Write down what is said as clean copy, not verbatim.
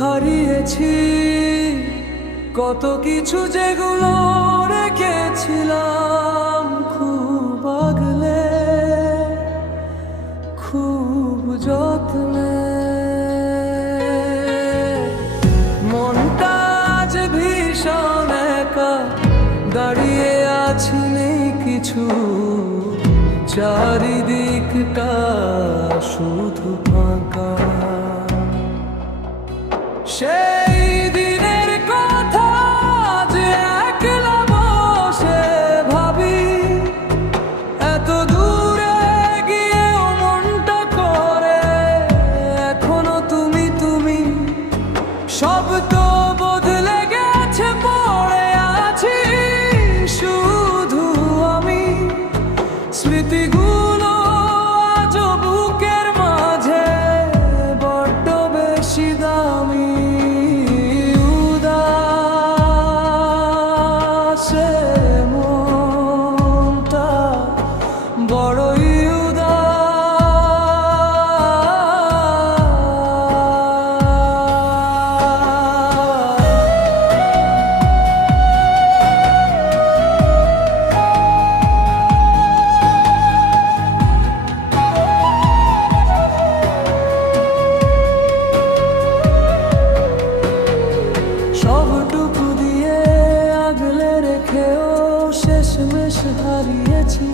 হারিয়েছি কত কিছু যেগুলো রেখেছিলাম খুব আগলে, খুব যত্নে। মনটা আজ ভীষণ একা, দাঁড়িয়ে আছি নেই কিছু, চারিদিকটা শুধু ফাঁকা। সেই দিনের কথা যে একলা বসে ভাবি, এত দূরে গিয়েও মনটা করে এখনো তুমি তুমি। সব তো বদলে গেছে, পড়ে আছি শুধু আমি। স্মৃতিগুলো আজও বুকের মাঝে বড্ড বেশি দামি। বড়ই সবটুকু দিয়ে আগলে রেখেও শেষমেশ হারিয়েছি।